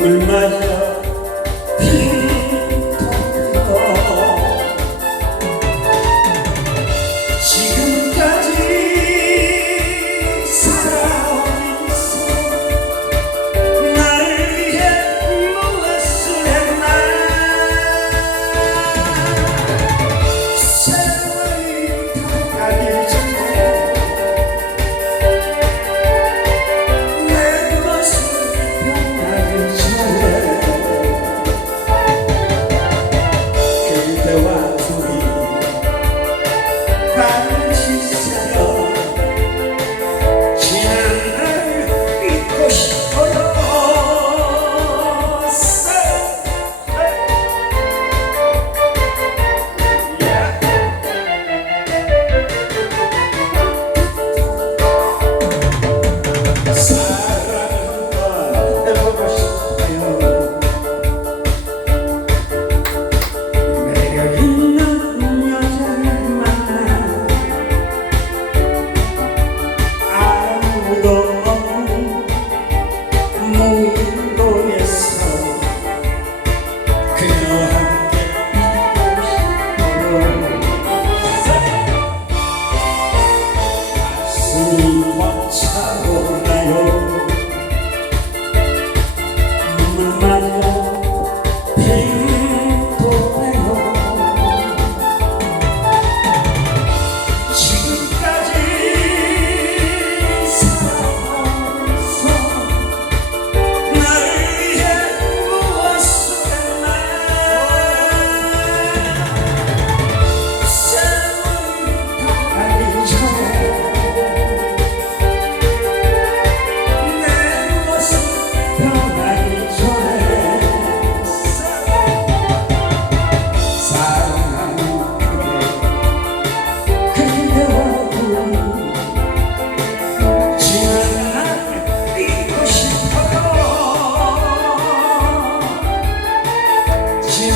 Remember She